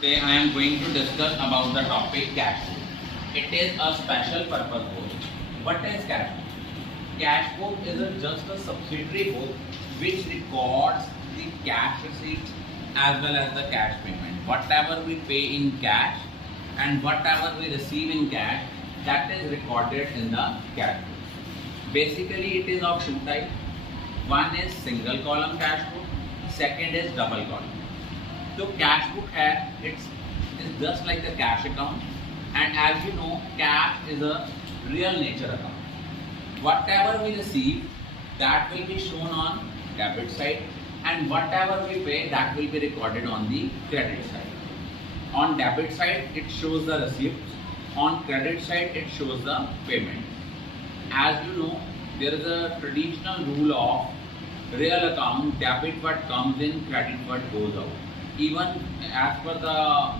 Today I am going to discuss about the topic cash book. It is a special purpose book. What is cash book? Cash book is just a subsidiary book which records the cash receipts as well as the cash payment. Whatever we pay in cash and whatever we receive in cash, that is recorded in the cash book. Basically it is of two types. One is single column cash book, second is double column. तो cash book है it's just like the cash account and as you know cash is a real nature account whatever we receive that will be shown on debit side and whatever we pay that will be recorded on the credit side. On debit side it shows the receipts, on credit side it shows the payment. As you know there is a traditional rule of real account, debit what comes in, credit what goes out. Even as per the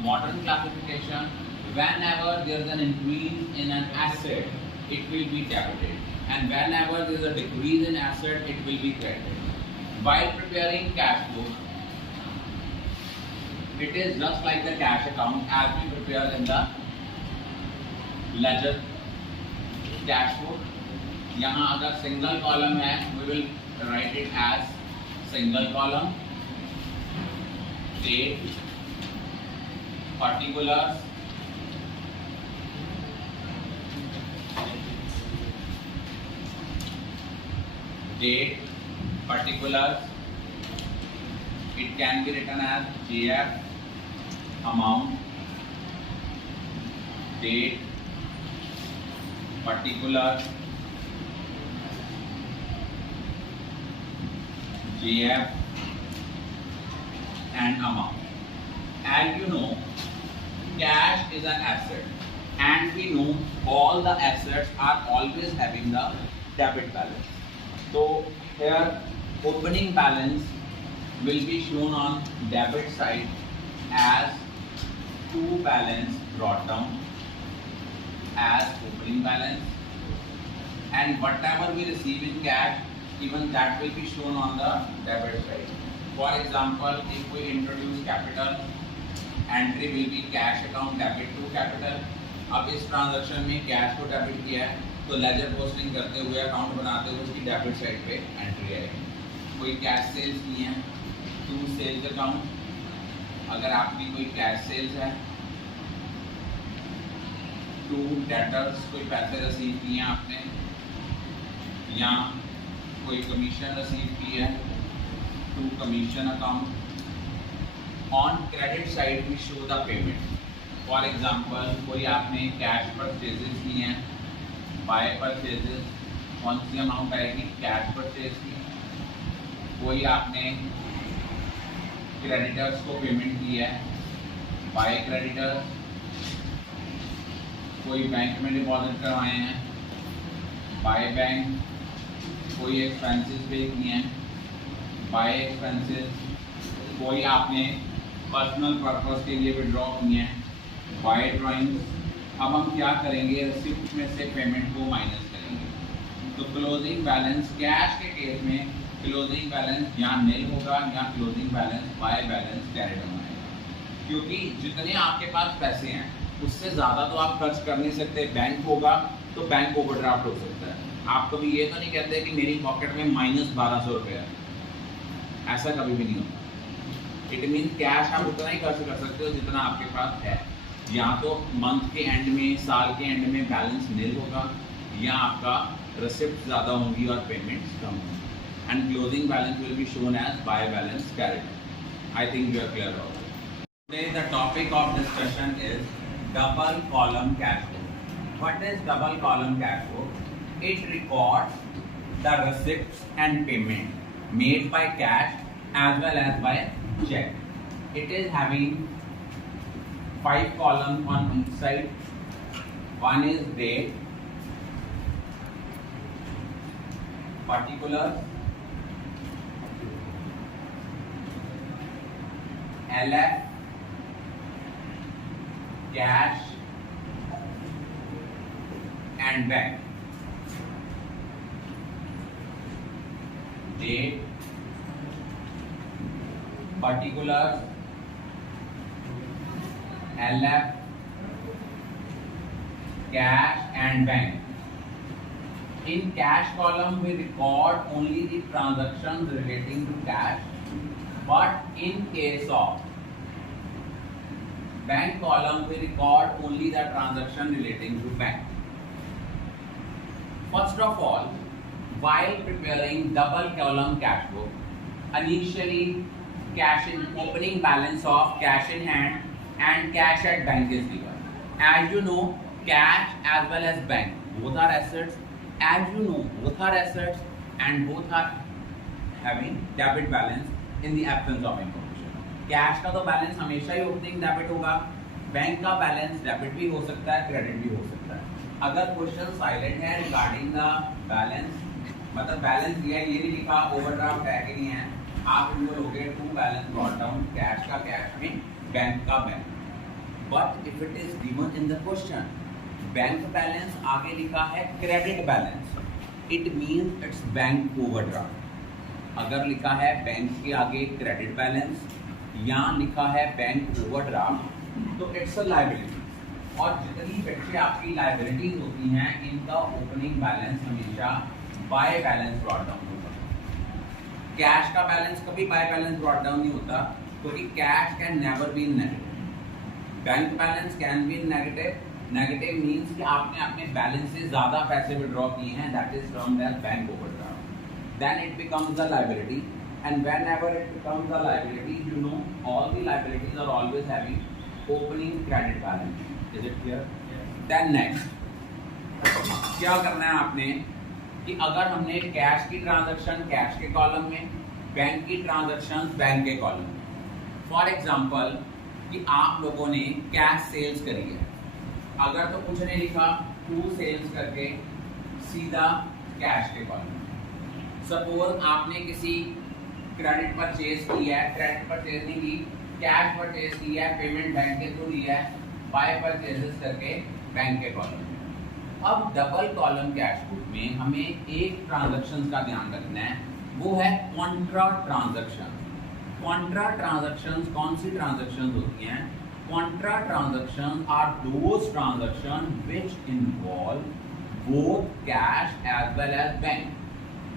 modern classification, whenever there is an increase in an asset, it will be debited, and whenever there is a decrease in asset, it will be credited. While preparing cash book, it is just like the cash account as we prepare in the ledger cash book. यहाँ अगर single column है, we will write it as single column. Date, particulars, date, particulars. It can be written as JF, amount, date, particulars, JF and amount. As you know, cash is an asset and we know all the assets are always having the debit balance. So here opening balance will be shown on debit side as to balance brought down as opening balance, and whatever we receive in cash even that will be shown on the debit side. For example, if we introduce capital, entry will be cash account debit to capital. अब इस transaction में cash को debit किया है तो ledger posting करते हुए account बनाते हुए उसकी डेबिट साइड पे एंट्री आएगी. कोई कैश सेल्स की है टू सेल्स अकाउंट, अगर आपकी कोई कैश सेल्स है टू डेटर्स, कोई पैसे रिसीव किए हैं आपने या कोई कमीशन रिसीव की है to commission account. On credit side we show the payment. For example, कोई आपने cash purchases की हैं, buy purchases, कौन सी अमाउंट आएगी cash purchase की. कोई आपने creditors को पेमेंट की है, buy creditors. कोई बैंक में डिपॉजिट करवाए हैं, buy बैंक. कोई एक्सपेंसेस पे किए हैं, बाय एक्सपेंसेस. कोई आपने पर्सनल पर्पस के लिए विड्रॉ किए हैं, बाय ड्राइंग्स. अब हम क्या करेंगे, रिसिप्ट में से पेमेंट को माइनस करेंगे. तो क्लोजिंग बैलेंस कैश के केस में क्लोजिंग बैलेंस या नील होगा या closing balance by balance carried होना है, क्योंकि जितने आपके पास पैसे हैं उससे ज़्यादा तो आप खर्च कर नहीं सकते. बैंक होगा तो बैंक ओवरड्राफ्ट हो सकता है. आप कभी ये तो नहीं कहते कि मेरी पॉकेट में -1200 रुपये है, ऐसा कभी भी नहीं होता. इट मीन कैश आप उतना ही खर्च कर सकते हो जितना आपके पास है. या तो मंथ के एंड में, साल के एंड में बैलेंस नील होगा या आपका रिसिप्ट ज़्यादा होंगी और पेमेंट्स कम होंगी. And closing balance will be shown as by balance carried. I think you are clear about it. Today the topic of discussion is double column cash book. What is double column cash book? It records the receipts and payment made by cash as well as by check. It is having 5 columns on each side. One is date, particulars, LF, cash and bank. Date, particulars, LF, cash and bank. In cash column we record only the transactions relating to cash, but in case of bank column we record only the transaction relating to bank. First of all, while preparing double column cash book, initially cash in opening balance of cash in hand and cash at bank is given. As you know, cash as well as bank both are assets. As you know, both are assets and both are having debit balance in the absence of information. Cash का तो balance हमेशा ही opening debit होगा, bank का balance debit भी हो सकता है, credit भी हो सकता है. अगर क्वेश्चन साइलेंट है रिगार्डिंग द बैलेंस, मतलब बैलेंस दिया है, ये नहीं लिखा ओवरड्राफ्ट है कि नहीं है, आप इनको लोगे to balance brought down, cash का कैश में, बैंक का bank. But if it is given in the question bank balance आगे लिखा है credit balance, it means it's bank overdraft. अगर लिखा है बैंक के आगे क्रेडिट बैलेंस या लिखा है बैंक ओवरड्राफ्ट तो इट्स अ लायबिलिटी. और जितनी बच्चे आपकी लायबिलिटीज होती हैं इनका ओपनिंग बैलेंस हमेशा बाय बैलेंस ब्रॉट डाउन होता है. कैश का बैलेंस कभी बाय बैलेंस ब्रॉट डाउन नहीं होता क्योंकि cash can never B negative. Bank balance can be negative. Negative means कि आपने अपने बैलेंस से ज्यादा पैसे विड्रॉ किए हैं, that is termed as bank overdraft. Then it becomes a liability, and whenever it becomes a liability, you know all the liabilities are always having opening credit balance. Is it clear? Then next क्या करना है आपने कि अगर हमने cash की transaction cash के column में, बैंक की ट्रांजैक्शन बैंक के कॉलम में. फॉर एग्जांपल कि आप लोगों ने कैश सेल्स करी है, अगर तो कुछ नहीं लिखा, टू सेल्स करके सीधा कैश के कॉलम में. सपोज आपने किसी क्रेडिट परचेज किया है, क्रेडिट परचेज नहीं की, कैश परचेज किया है, पेमेंट बैंक के थ्रू लिया है, बाय परचेजेस करके बैंक के कॉलम में. अब डबल कॉलम कैश बुक में हमें एक ट्रांजैक्शन का ध्यान रखना है, वो है कॉन्ट्रा ट्रांजैक्शन. कॉन्ट्रा ट्रांजैक्शन कौन सी ट्रांजैक्शन होती हैं? Contra transactions are those transactions which involve both cash as well as bank.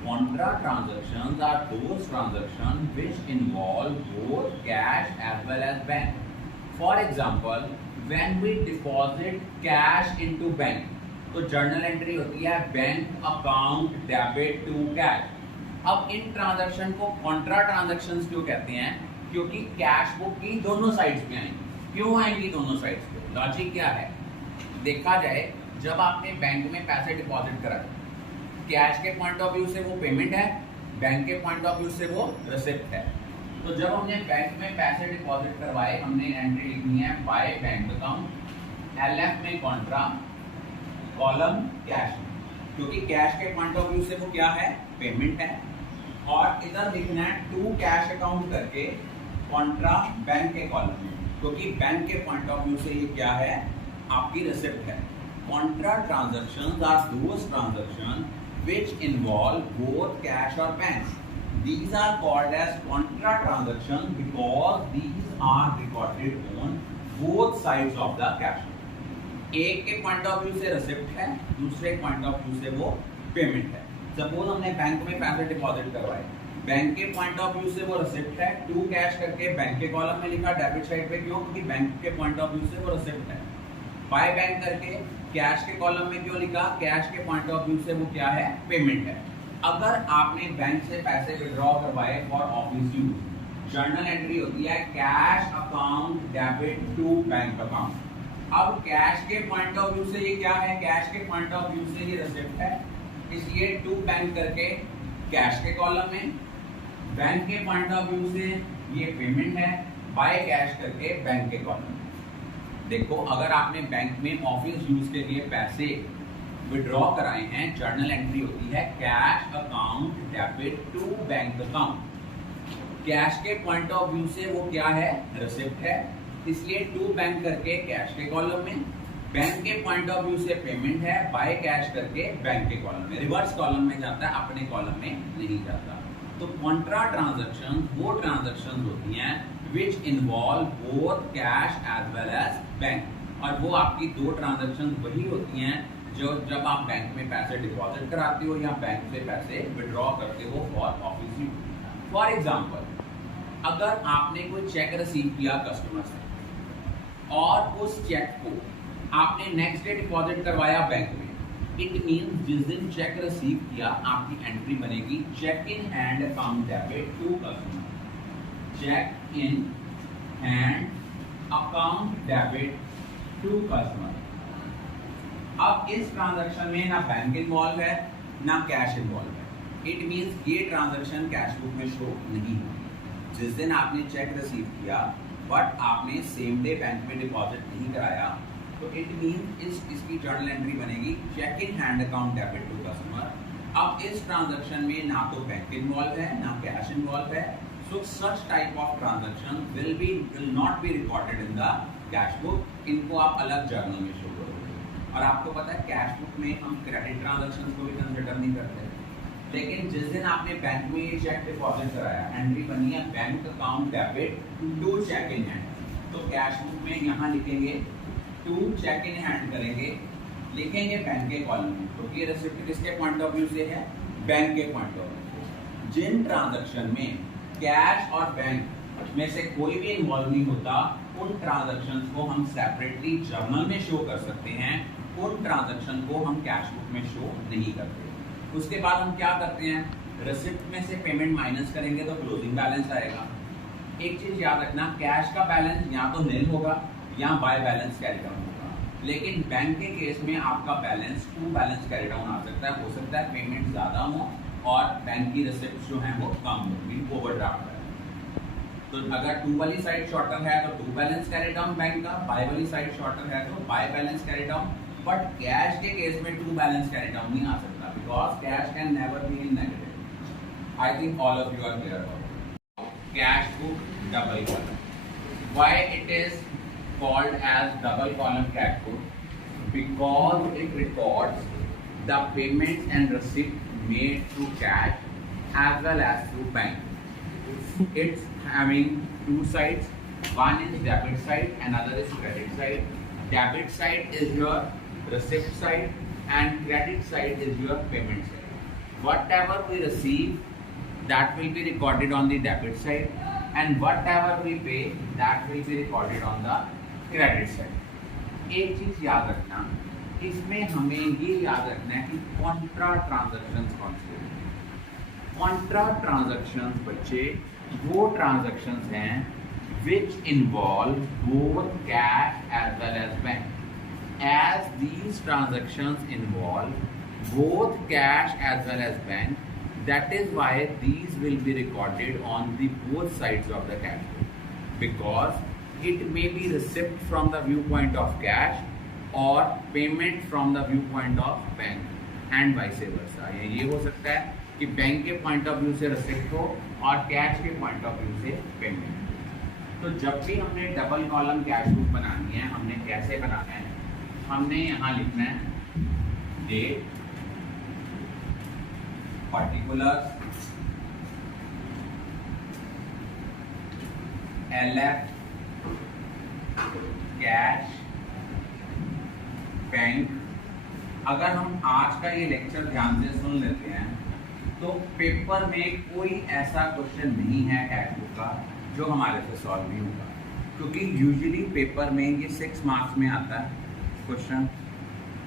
Contra transactions are those transactions which involve both cash as well as bank. For example, when we deposit cash into bank, तो journal entry होती है bank account debit to cash. अब इन transaction को contra transactions क्यों कहते हैं? क्योंकि कैश बुक की दोनों साइड्स पे आएंगी. क्यों आएंगी दोनों साइड्स पे? लॉजिक क्या है? देखा जाए, जब आपने बैंक में पैसे डिपॉजिट कराए, कैश के पॉइंट ऑफ व्यू से वो पेमेंट है, बैंक के पॉइंट ऑफ व्यू से वो रिसिप्ट है. तो जब हमने बैंक में पैसे डिपॉजिट करवाए, हमने एंट्री लिखनी है बाय बैंक अकाउंट, LF में कॉन्ट्रा, कॉलम कैश, क्योंकि कैश के पॉइंट ऑफ व्यू से वो क्या है? पेमेंट है. और इधर लिखना है टू कैश अकाउंट करके कॉन्ट्रा बैंक के कॉलम में, क्योंकि बैंक के पॉइंट ऑफ व्यू से ये क्या है? आपकी रिसिप्ट है. Contra transactions are those transaction which involve both cash और bank. These are called as contra transaction because these are recorded on both sides of the cash. एक के पॉइंट ऑफ व्यू से रिसिप्ट है, दूसरे point of view से वो payment है. Suppose हमने बैंक में पैसे डिपॉजिट करवाए, बैंक के पॉइंट ऑफ व्यू से वो रिसिप्ट है, टू कैश करके बैंक के कॉलम में लिखा डेबिट साइड पे. क्यों? क्योंकि बैंक के पॉइंट ऑफ व्यू से वो रिसिप्ट है. बाय बैंक करके कैश के कॉलम में क्यों लिखा? कैश के पॉइंट ऑफ व्यू से वो क्या है? पेमेंट है. अगर आपने बैंक से पैसे विड्रॉ करवाए for office use, journal entry होती है cash account debit to bank account. अब कैश के पॉइंट ऑफ व्यू से ये क्या है? कैश के पॉइंट ऑफ व्यू से ये रिसिप्ट है, इसलिए टू बैंक करके कैश के कॉलम में, बैंक के पॉइंट ऑफ व्यू से ये पेमेंट है, बाय कैश करके बैंक के कॉलम में. देखो, अगर आपने बैंक में ऑफिस यूज के लिए पैसे विड्रॉ कराए हैं, जर्नल एंट्री होती है cash account debit to bank account. Cash के पॉइंट ऑफ व्यू से वो क्या है? रिसिप्ट है, इसलिए टू बैंक करके कैश के कॉलम में, बैंक के पॉइंट ऑफ व्यू से पेमेंट है, बाय कैश करके बैंक के कॉलम में. रिवर्स कॉलम में जाता है, अपने कॉलम में नहीं जाता. तो कॉन्ट्रा ट्रांजैक्शन वो ट्रांजैक्शन होती हैं which involve both cash as well as bank. और वो आपकी दो ट्रांजैक्शन वही होती हैं जो जब आप बैंक में पैसे डिपॉजिट कराते हो या बैंक से पैसे विड्रॉ करते हो for office use. For example, अगर आपने कोई चेक रिसीव किया कस्टमर से और उस चेक को आपने नेक्स्ट डे डिपॉजिट करवाया बैंक में, इट मीन्स जिस दिन चेक रिसीव किया आपकी एंट्री बनेगी check in hand account debit to customer, check in hand account debit to customer. अब इस ट्रांजैक्शन में ना बैंक इन्वॉल्व है ना कैश इन्वॉल्व है। इट मीन्स ये ट्रांजैक्शन कैश बुक में शो नहीं होगी। जिस दिन आपने चेक रिसीव किया बट आपने सेम डे बैंक में डिपॉजिट नहीं कराया, तो इट मीन्स इसकी जर्नल एंट्री बनेगी check in hand account debit to customer. अब इस ट्रांजैक्शन में ना तो बैंक इन्वॉल्व है ना कैश इन्वॉल्व है, so such type of transaction will not be recorded in the cash book. इनको आप अलग जर्नल में शो करोगे। और आपको पता है कैश बुक में हम क्रेडिट ट्रांजैक्शन को भी कंसिडर नहीं करते, लेकिन जिस दिन आपने बैंक में ये चेक डिपॉजिट कराया, एंट्री बनी है bank account debit to check in hand, तो कैश बुक में यहाँ लिखेंगे टू चेक इन हैंड करेंगे, लिखेंगे बैंक के कॉलम में, क्योंकि ये रिसिप्ट किसके पॉइंट ऑफ व्यू से है, बैंक के पॉइंट ऑफ व्यू से। जिन ट्रांजैक्शन में कैश और बैंक में से कोई भी इन्वॉल्व नहीं होता, उन ट्रांजैक्शंस को हम सेपरेटली जर्नल में शो कर सकते हैं, उन ट्रांजैक्शन को हम कैश बुक में शो नहीं करते। उसके बाद हम क्या करते हैं, रिसिप्ट में से पेमेंट माइनस करेंगे तो क्लोजिंग बैलेंस आएगा। एक चीज याद रखना, कैश का बैलेंस या तो नील होगा या बाय बैलेंस कैरी डाउन होगा, लेकिन बैंक के केस में आपका balance to balance carry down आ सकता है। हो सकता है पेमेंट ज़्यादा हो और बैंक की रिसिप्ट जो है वो कम हो, मीन ओवरड्राफ्ट है। तो अगर टू वाली साइड शॉर्टर है तो to balance carry down bank का, बाय वाली साइड शॉर्टर है तो by balance carry down. But cash के केस में टू बैलेंस कैरी डाउन नहीं आ सकता, because cash can never be in negative. I think all of you are clear about cash book double column. Why it is called as double column cash book? Because it records the payments and receipts made through cash as well as through bank. It's having two sides. One is debit side, another is credit side. Debit side is your receipt side and credit side is your payment side. Whatever we receive, that will be recorded on the debit side, and whatever we pay, that will be recorded on the credit side. एक चीज याद रखना, इसमें हमें ये याद रखना है कि कॉन्ट्रा ट्रांजैक्शंस कौन से हैं। कॉन्ट्रा ट्रांजैक्शंस बच्चे वो ट्रांजैक्शंस हैं which involve both cash as well as bank. As these transactions involve both cash as well as bank, that is why these will be recorded on the both sides of the cash book, because it may be receipt from the viewpoint of cash or payment from the viewpoint of bank and vice versa। ये हो सकता है कि bank के point of view से receipt हो और cash के पॉइंट ऑफ व्यू से पेमेंट। तो जब भी हमने डबल कॉलम कैश बुक बनानी है, हमने कैसे बनाना है, हमने यहाँ लिखना है date, particular, LF, cash, bank. अगर हम आज का ये लेक्चर ध्यान से सुन लेते हैं तो पेपर में कोई ऐसा क्वेश्चन नहीं है कैश बुक का जो हमारे से सॉल्व नहीं होगा, क्योंकि यूजुअली पेपर में ये 6 मार्क्स में आता है क्वेश्चन।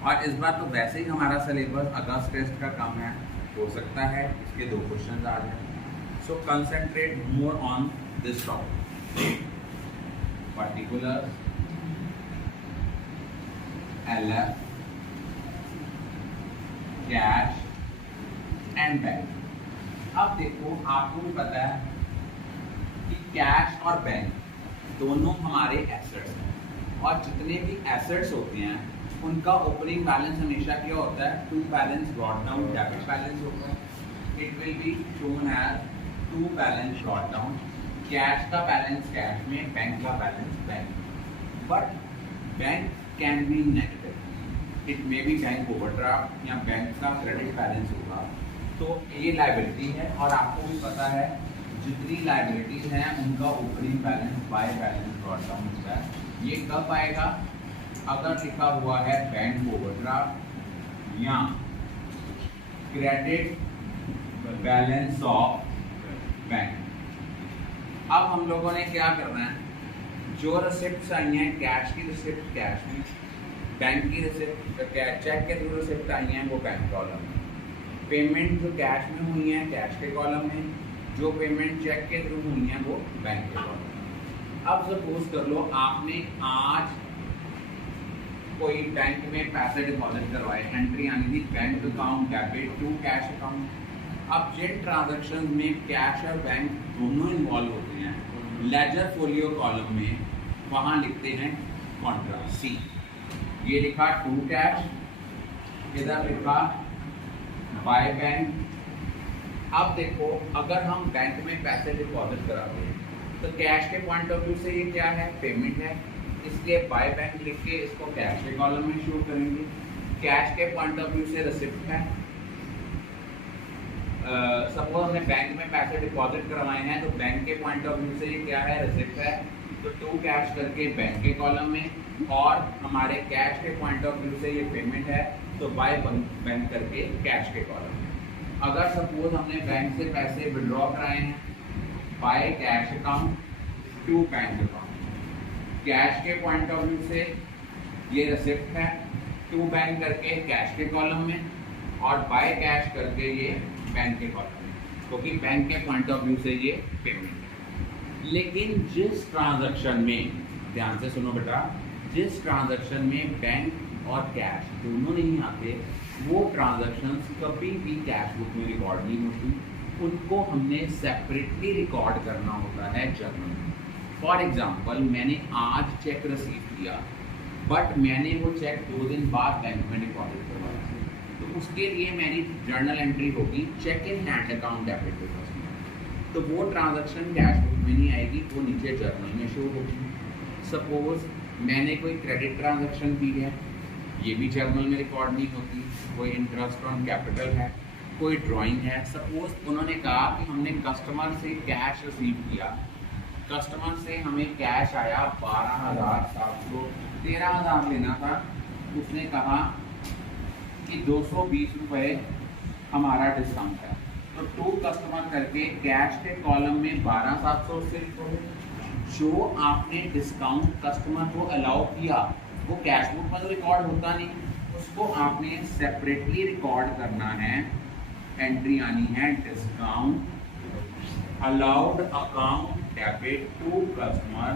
और इस बार तो वैसे ही हमारा सिलेबस अगस्त टेस्ट का कम है, हो सकता है इसके 2 क्वेश्चन आ जाए। So concentrate more on this topic, particular, LF, cash and bank. अब देखो, आपको भी पता है कि कैश और बैंक दोनों हमारे एसेट्स हैं, और जितने भी एसेट्स होते हैं उनका ओपनिंग बैलेंस हमेशा क्या होता है, to balance brought down debit balance होता है। It will be shown as to balance brought down. Cash का बैलेंस कैश में, बैंक का balance bank. But bank can be negative, it may be bank overdraft या bank का credit balance होगा, तो ये लायबिलिटी है। और आपको भी पता है जितनी लाइबिलिटीज हैं उनका opening balance by balance brought down होता है। ये कब आएगा? अगर लिखा हुआ है बैंक ओवरड्राफ्ट या क्रेडिट बैलेंस ऑफ बैंक। अब हम लोगों ने क्या करना है, जो रिसिप्ट आई हैं कैश की रिसिप्ट कैश में, बैंक की रिसिप्ट चेक के थ्रू रिसिप्ट आई हैं वो बैंक कॉलम में, पेमेंट जो कैश में हुई हैं कैश के कॉलम में, जो पेमेंट चेक के थ्रू हुई हैं वो बैंक के कॉलम में। अब सपोज कर लो आपने आज कोई बैंक में पैसे डिपॉजिट करवाए, एंट्री आनी थी bank account debit to cash account. अब जिन ट्रांजैक्शन में कैश और बैंक दोनों इन्वॉल्व होते हैं, लेजर फोलियो कॉलम में वहाँ लिखते हैं कॉन्ट्रा सी। ये लिखा टू कैश, इधर लिखा बाय बैंक। अब देखो अगर हम बैंक में पैसे डिपॉजिट कराते हैं तो कैश के पॉइंट ऑफ व्यू से ये क्या है, पेमेंट है, इसलिए बाय बैंक लिख के इसको कैश के कॉलम में शो करेंगे। कैश के पॉइंट ऑफ व्यू से रिसिप्ट है, सपोज हमने बैंक में पैसे डिपॉजिट करवाए हैं तो बैंक के पॉइंट ऑफ व्यू से ये क्या है, रिसिप्ट है, तो टू कैश करके बैंक के कॉलम में, और हमारे कैश के पॉइंट ऑफ व्यू से ये पेमेंट है तो बाय बैंक करके कैश के कॉलम में। अगर सपोज हमने बैंक से पैसे विड्रॉ कराए हैं by cash account to bank account, cash के पॉइंट ऑफ व्यू से ये रिसिप्ट है, टू बैंक करके कैश के कॉलम में, और बाय कैश करके ये बैंक के कॉलम में, क्योंकि बैंक के पॉइंट ऑफ व्यू से ये पेमेंट है। लेकिन जिस ट्रांजैक्शन में, ध्यान से सुनो बेटा, जिस ट्रांजैक्शन में बैंक और कैश दोनों नहीं आते वो ट्रांजैक्शंस कभी भी कैश बुक में रिकॉर्ड नहीं होती, उनको हमने सेपरेटली रिकॉर्ड करना होता है जर्नल में। फॉर एग्जांपल मैंने आज चेक रिसीव किया बट मैंने वो चेक 2 दिन बाद बैंक में डिपॉजिट करवाया, तो उसके लिए मेरी जर्नल एंट्री होगी check in hand account debit to customer, तो वो ट्रांजैक्शन कैश बुक में नहीं आएगी, वो नीचे जर्नल में शो होगी। सपोज मैंने कोई क्रेडिट ट्रांजैक्शन की है, ये भी जर्नल में रिकॉर्ड नहीं होती। कोई इंटरेस्ट ऑन कैपिटल है, कोई ड्राइंग है, सपोज उन्होंने कहा कि हमने कस्टमर से कैश रिसीव किया, कस्टमर से हमें कैश आया 12,700, 13,000 लेना था, उसने कहा कि 220 रुपये हमारा डिस्काउंट है, तो टू कस्टमर करके कैश के कॉलम में 12,700 से लिखोगे। जो आपने डिस्काउंट कस्टमर को अलाउ किया वो कैश बुक में तो रिकॉर्ड होता नहीं, उसको आपने सेपरेटली रिकॉर्ड करना है। एंट्री आनी है discount allowed account debit to customer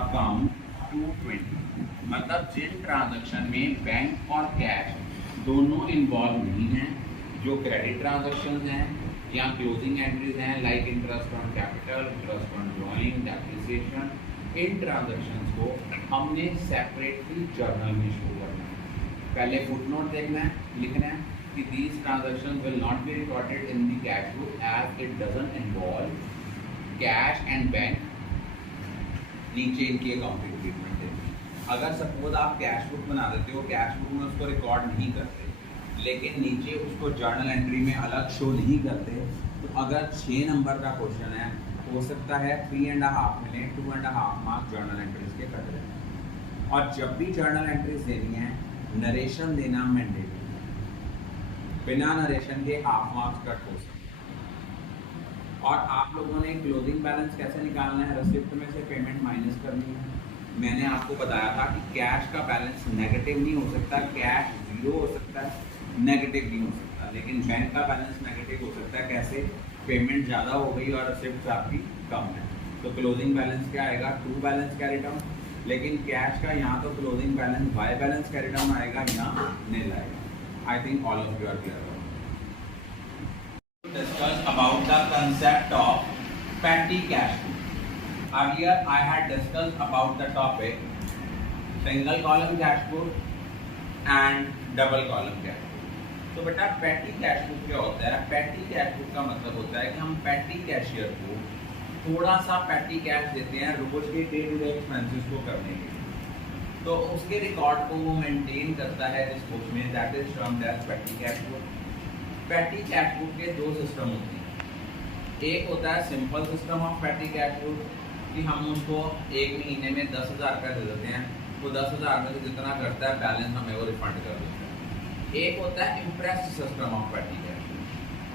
account 220, मतलब जिन ट्रांजैक्शन में बैंक और कैश दोनों इन्वॉल्व नहीं हैं, जो क्रेडिट ट्रांजैक्शन हैं या क्लोजिंग एंट्रीज हैं like interest on capital, interest on drawing, depreciation, in transactions को हमने सेपरेटली जर्नल में शो करना है। पहले फुटनोट देखना है, लिखना है कि these transactions will not be recorded in the cash book as it doesn't involve cash and bank, नीचे इनकी अकाउंटिंग ट्रीटमेंट है। अगर सपोज आप कैश बुक बना देते हो, कैश बुक में उसको रिकॉर्ड नहीं करते लेकिन नीचे उसको जर्नल एंट्री में अलग शो नहीं करते, तो अगर 6 नंबर का क्वेश्चन है हो सकता है 3.5 मिनट 2.5 मार्क्स जर्नल एंट्रीज के कट रहे। और जब भी जर्नल एंट्रीज देनी है नरेशन देना मैंडेटरी, बिना नरेशन के हाफ मार्क्स कट हो सकते हैं। और आप लोगों ने क्लोजिंग बैलेंस कैसे निकालना है, रिसिप्ट में से पेमेंट माइनस करनी है। मैंने आपको बताया था कि कैश का बैलेंस नेगेटिव नहीं हो सकता, कैश 0 हो सकता है, नेगेटिव नहीं हो सकता, लेकिन बैंक का बैलेंस नेगेटिव हो सकता है। कैसे? पेमेंट ज़्यादा हो गई और रिसिप्ट आपकी कम है, तो क्लोजिंग बैलेंस क्या आएगा, ट्रू बैलेंस कैरी डाउन। लेकिन कैश का यहाँ तो closing balance by balance carry down आएगा, यहाँ नील आएगा। I think all of you are clear. Discuss about the concept of petty cash book. Earlier I had discussed about the topic single column cash book and double column cash book. तो बेटा petty cash book क्या होता है? petty cash book का मतलब होता है कि हम petty cashier को थोड़ा सा petty cash देते हैं रोज के डे टू डे एक्सपेंसेस को करने के लिए, तो उसके रिकॉर्ड को वो मेंटेन करता है जिस बुक में, that is termed as petty cash book। petty cash book के 2 सिस्टम होते हैं, एक होता है सिंपल सिस्टम ऑफ पेटी कैश फ्लो कि हम उसको एक महीने में 10,000 रुपये दे देते हैं, वो 10,000 में से जितना करता है बैलेंस हमें वो रिफंड कर देते हैं। एक होता है इम्प्रेस्ड सिस्टम ऑफ पेटी कैश फ्लो।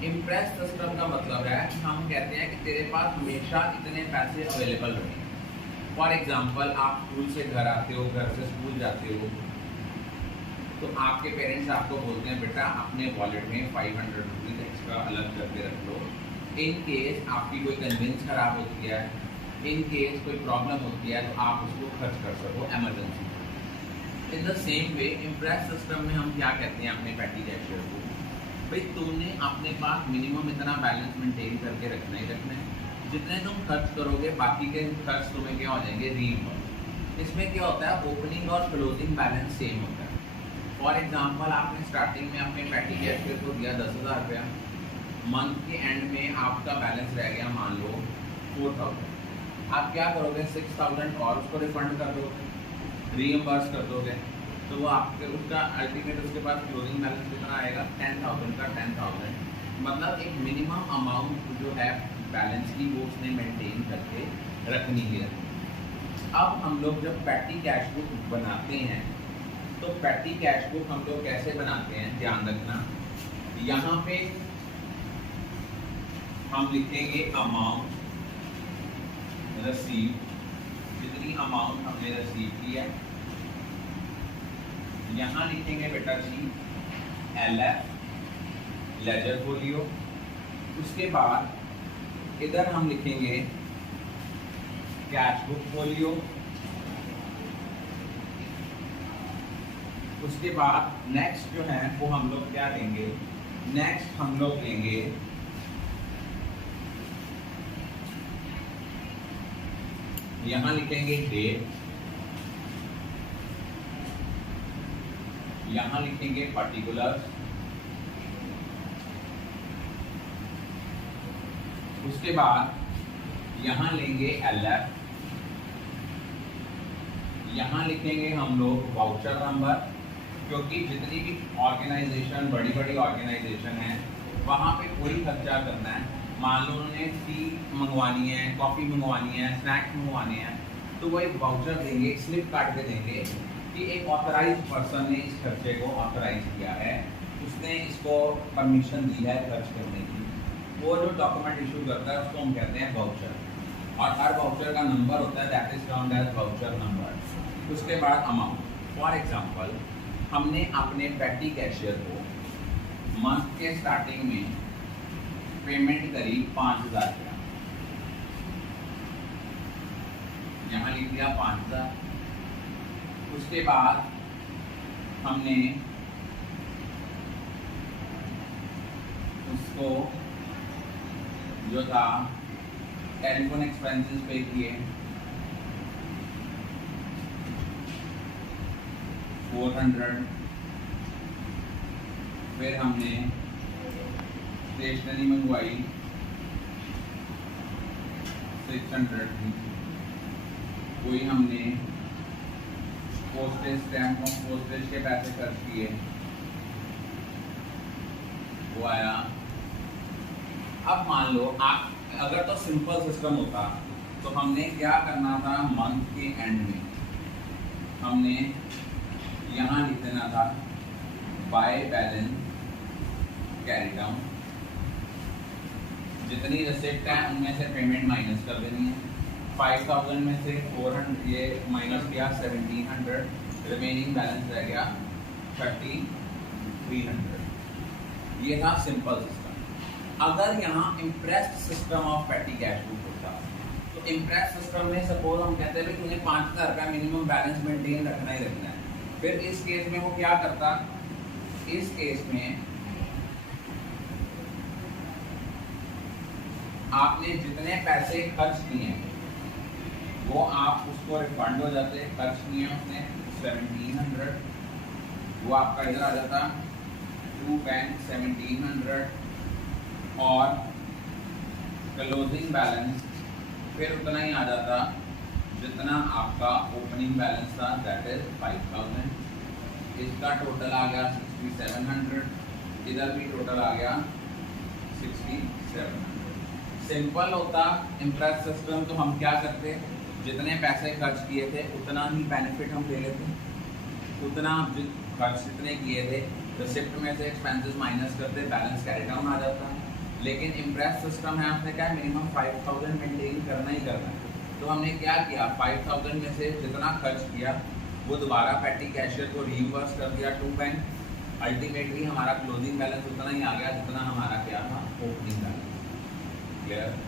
इम्प्रेस्ड सिस्टम का मतलब है कि हम कहते हैं कि तेरे पास हमेशा इतने पैसे अवेलेबल रहेंगे। फॉर एग्जाम्पल आप स्कूल से घर आते हो, घर से स्कूल जाते हो, तो आपके पेरेंट्स आपको बोलते हैं बेटा अपने वॉलेट में 500 रुपीज़ एक्स्ट्रा अलग करके रख लो, इन केस आपकी कोई कन्वेंस खराब होती है, इन केस कोई प्रॉब्लम होती है तो आप उसको खर्च कर सको emergency. In the same way impress system में हम क्या कहते हैं अपने पेटी कैशियर को, भाई तुमने अपने पास मिनिमम इतना बैलेंस मेंटेन करके रखना ही रखना है, जितने तुम खर्च करोगे बाकी के खर्च तुम्हें क्या हो जाएंगे, रीइंबर्स। इसमें क्या होता है, ओपनिंग और क्लोजिंग बैलेंस सेम होता है। फॉर एग्जाम्पल आपने स्टार्टिंग में अपने पेटी कैशियर को दिया 10,000 रुपया, मंथ के एंड में आपका बैलेंस रह गया मान लो 4,000, आप क्या करोगे 6,000 और उसको रिफंड कर दोगे, रीइंबर्स कर दोगे, तो वो आपके उसका अल्टीमेट उसके पास क्लोजिंग बैलेंस कितना आएगा 10,000 का 10,000, मतलब एक मिनिमम अमाउंट जो है बैलेंस की वो उसने मेंटेन करके रखनी है। अब हम लोग जब पेटी कैश बुक बनाते हैं तो पेटी कैश बुक हम लोग कैसे बनाते हैं, ध्यान रखना, यहाँ पे हम लिखेंगे अमाउंट रसीव, जितनी अमाउंट हमने रसीव की है, यहाँ लिखेंगे बेटा जी LF लेजर फोलियो, उसके बाद इधर हम लिखेंगे कैश बुक फोलियो, उसके बाद नेक्स्ट जो है वो हम लोग क्या लेंगे, नेक्स्ट हम लोग लेंगे यहाँ लिखेंगे डेट, यहाँ लिखेंगे पर्टिकुलर्स, उसके बाद यहाँ लेंगे LF, यहाँ लिखेंगे हम लोग वाउचर नंबर, क्योंकि जितनी भी ऑर्गेनाइजेशन बड़ी बड़ी ऑर्गेनाइजेशन है वहाँ पे कोई खर्चा करना है, मान लो उन्होंने टी मंगवानी है, कॉफ़ी मंगवानी है, स्नैक्स मंगवाने हैं, तो वो एक वाउचर देंगे, एक स्लिप काट के देंगे कि एक ऑथराइज पर्सन ने इस खर्चे को ऑथराइज किया है, उसने इसको परमिशन दी है खर्च करने की, वो जो डॉक्यूमेंट इशू करता है उसको हम कहते हैं वाउचर, और हर वाउचर का नंबर होता है, that is termed as voucher number. उसके बाद अमाउंट, फॉर एग्जांपल हमने अपने पेटी कैशियर को मंथ के स्टार्टिंग में पेमेंट करी 5,000 रुपया, यहाँ लिख दिया 5,000, उसके बाद हमने उसको जो था टेलीफोन एक्सपेंसेस पे किए 400, फिर हमने स्टेशनरी मंगवाई 600 थी, कोई हमने पोस्टेज स्टैम्प ऑफ पोस्टेज के पैसे खर्च किए, वो आया। अब मान लो आप अगर तो सिंपल सिस्टम होता तो हमने क्या करना था, मंथ के एंड में हमने यहाँ लिख देना था बाय बैलेंस कैरी डाउन, जितनी रिसिप्ट है उनमें से पेमेंट माइनस कर देनी है, 5,000 में से 400 ये माइनस किया 1,700, रिमेनिंग बैलेंस रह गया 3,300। ये था सिंपल सिस्टम। अगर यहाँ इम्प्रेस्ड सिस्टम ऑफ पेटी कैश बुक होता तो इम्प्रेस्ड सिस्टम में सपोज हम कहते हैं कि तुझे 5,000 रुपया मिनिमम बैलेंस मेंटेन रखना ही रखना है, फिर इस केस में वो क्या करता, इस केस में आपने जितने पैसे खर्च किए हैं वो आप उसको रिफंड हो जाते, खर्च किए उसने 1,700, वो आपका इधर आ जाता टू बैंक 1,700, और क्लोजिंग बैलेंस फिर उतना ही आ जाता जितना आपका ओपनिंग बैलेंस था, दैट इज 5,000। इसका टोटल आ गया 6,700, इधर भी टोटल आ गया 6,700। सिंपल होता इम्प्रेस सिस्टम तो हम क्या करते, जितने पैसे खर्च किए थे उतना ही बेनिफिट हम ले लेते, उतना खर्च जितने किए थे रिसिप्ट में से एक्सपेंसेस माइनस करते, बैलेंस कैरी डाउन आ जाता है। लेकिन इम्प्रेस सिस्टम है, आपने क्या मिनिमम 5000 मेंटेन करना ही करना है। तो हमने क्या किया, 5000 में से जितना खर्च किया वो दोबारा पेटी कैशियर को रीइंबर्स कर दिया टू बैंक। अल्टीमेटली हमारा क्लोजिंग बैलेंस उतना ही आ गया जितना हमारा क्या था ओपनिंग बैलेंस। क्लियर।